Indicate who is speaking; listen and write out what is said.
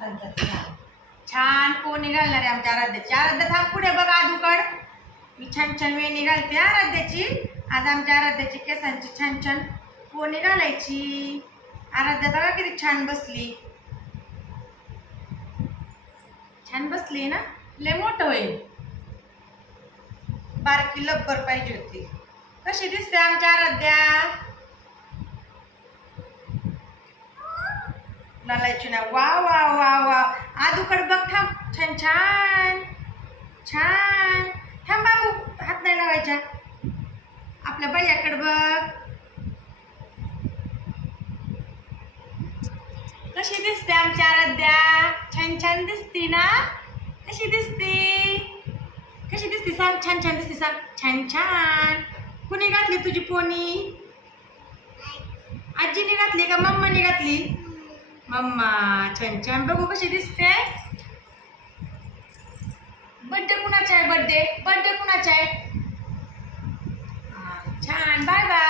Speaker 1: छान पोणी घालणार आहे आमच्या आराध्याची? आराध्या थांब पुढे बघा आधुकड. मी छान छान वेणी घालते आराध्याची. आज आमच्या आराध्याची केसांची छान छान पोणी घालायची आराध्या बघा किती छान बसली. छान बसली ना? लय मोठं होईल. बारकी लब्बर पाहिजे होती. कशी दिसते आमच्या आराध्या? लालायची ना वा वा वा वा. आदूकड बघ थांब. छान छान. छान. थांब बाबू हात नाही लावायच्या आपल्या बायाकडे बघ. कशी दिसते आमच्या आराध्या? छान छान दिसते ना? कशी दिसते? कशी दिसते सांग? छान छान दिसते सांग. छान छान. कुणी घातली तुझी पोनी? आजीने घातली का मम्माने घातली? मम्मा छान छान बघू कशी दिसते. बड्डे कुणाचा आहे? बड्डे बड्डे कुणाचा आहे? छान. Bye bye